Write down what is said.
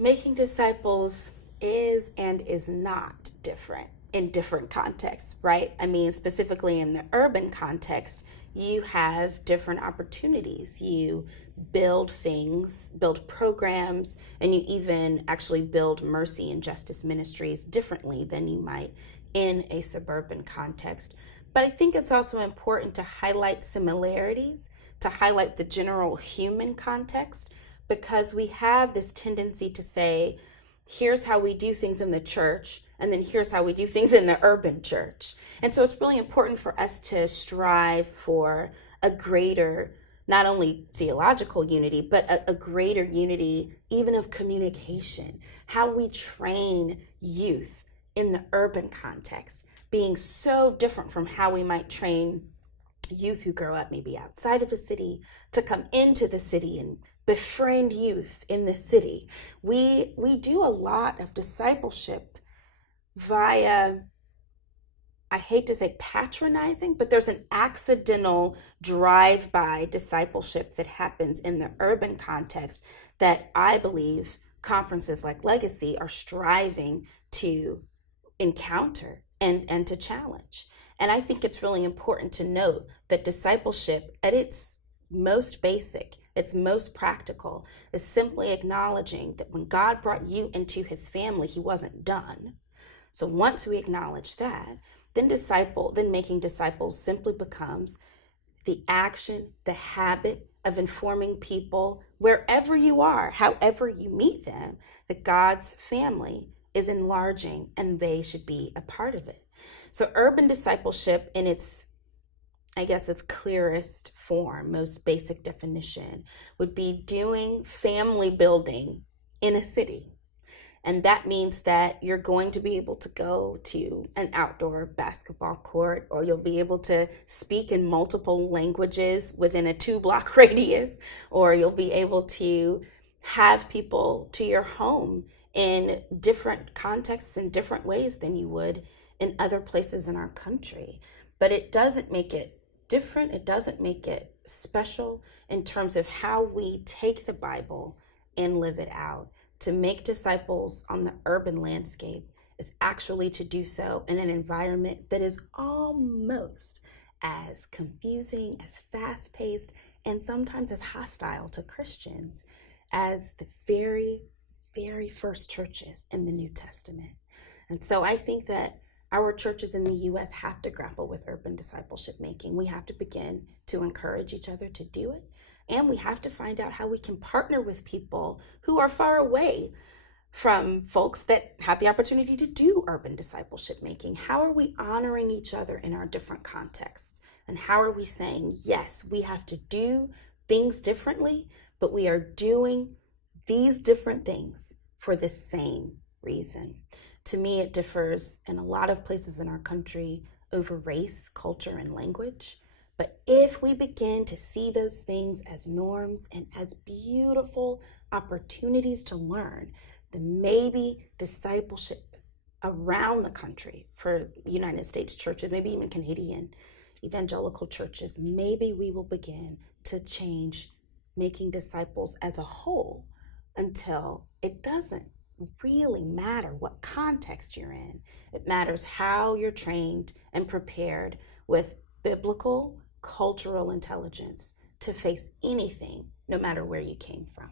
Making disciples is and is not different in different contexts, right? I mean, specifically in the urban context, you have different opportunities. You build things, build programs, and you even actually build mercy and justice ministries differently than you might in a suburban context. But I think it's also important to highlight similarities, to highlight the general human context, because we have this tendency to say, here's how we do things in the church, and then here's how we do things in the urban church. And so it's really important for us to strive for a greater, not only theological unity, but a greater unity even of communication, how we train youth in the urban context, being so different from how we might train youth who grow up maybe outside of a city to come into the city and befriend youth in the city. We do a lot of discipleship via, I hate to say patronizing, but there's an accidental drive-by discipleship that happens in the urban context that I believe conferences like Legacy are striving to encounter and to challenge. And I think it's really important to note that discipleship at its most basic, its most practical, is simply acknowledging that when God brought you into his family, he wasn't done. So once we acknowledge that, then making disciples simply becomes the action, the habit of informing people wherever you are, however you meet them, that God's family is enlarging and they should be a part of it. So urban discipleship in its, I guess, its clearest form, most basic definition, would be doing family building in a city. And that means that you're going to be able to go to an outdoor basketball court, or you'll be able to speak in multiple languages within a 2-block radius, or you'll be able to have people to your home in different contexts in different ways than you would in other places in our country. But it doesn't make it different. It doesn't make it special in terms of how we take the Bible and live it out. To make disciples on the urban landscape is actually to do so in an environment that is almost as confusing, as fast-paced, and sometimes as hostile to Christians as the very, very first churches in the New Testament. And so I think that our churches in the U.S. have to grapple with urban discipleship making. We have to begin to encourage each other to do it. And we have to find out how we can partner with people who are far away from folks that have the opportunity to do urban discipleship making. How are we honoring each other in our different contexts? And how are we saying, yes, we have to do things differently, but we are doing these different things for the same reason? To me, it differs in a lot of places in our country over race, culture, and language. But if we begin to see those things as norms and as beautiful opportunities to learn, then maybe discipleship around the country for United States churches, maybe even Canadian evangelical churches, maybe we will begin to change making disciples as a whole until it doesn't really matter what context you're in. It matters how you're trained and prepared with biblical cultural intelligence to face anything, no matter where you came from.